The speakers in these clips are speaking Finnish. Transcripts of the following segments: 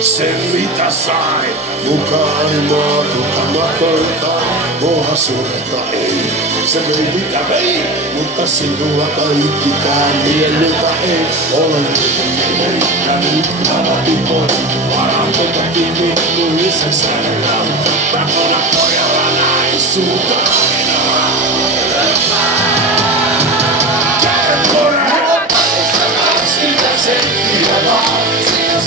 Sen mitä sai, mukaan maatuttama korta, mua surta ei. Se vei mitä vei, mutta sinua kaikkikään miellytä ei. Olen menettänyt kanatipon, varantonta kiinni kuin säännellä. Rakona pojalla näin suuta aina. Kädenporää, pakossa kakskilta senttiä vaan.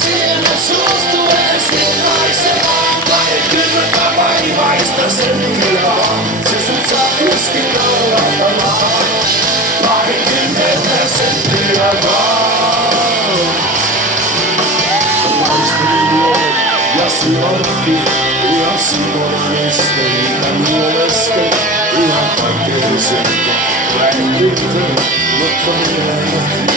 Siinä suostuen sinaisemaan, kaikkymmentä vaivaista senttiä vaan. Se sut saa kuskin nollatamaan, 20 senttiä vaan. Laisteli ja sijoitti, ja Simonan esteitä mielestä. Ihan kaikkein senko, väikyttö, mutta minä jätin.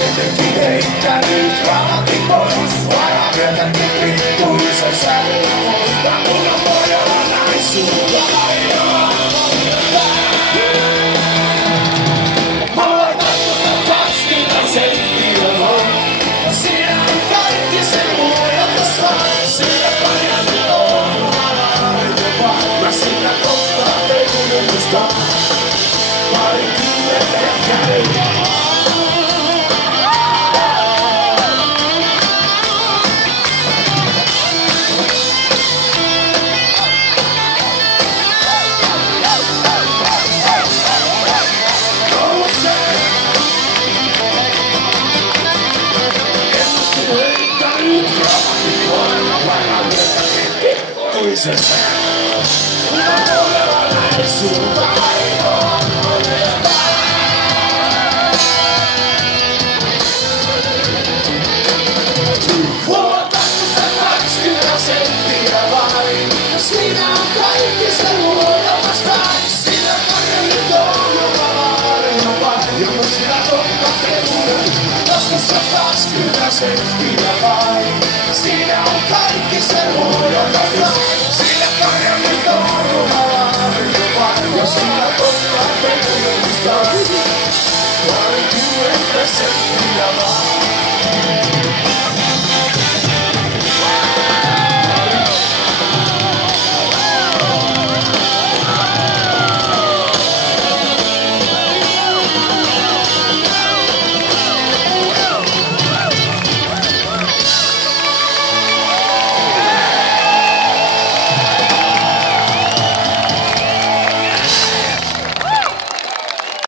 Jotenkin heittänyt raamatin pois, varaa myötä teki, kuin se sävy. Muista kun on pojalla näin sulla ainoa. Mulla taskusta 20 senttiä on, ja siinä on kaikki se luojatus vain. Sillä pajan on aina vain, mä sillä kohtaa tein muista. Parikymmentä käy. Se sulta ainoa mulla taskusta 20 senttiä vain. Siinä on kaikki se luojamas vain. Siinä kaiken on joka aina vain. Ja kun sinä totta teet taskussa 20 senttiä vain. Siinä on kaikki se luojamas.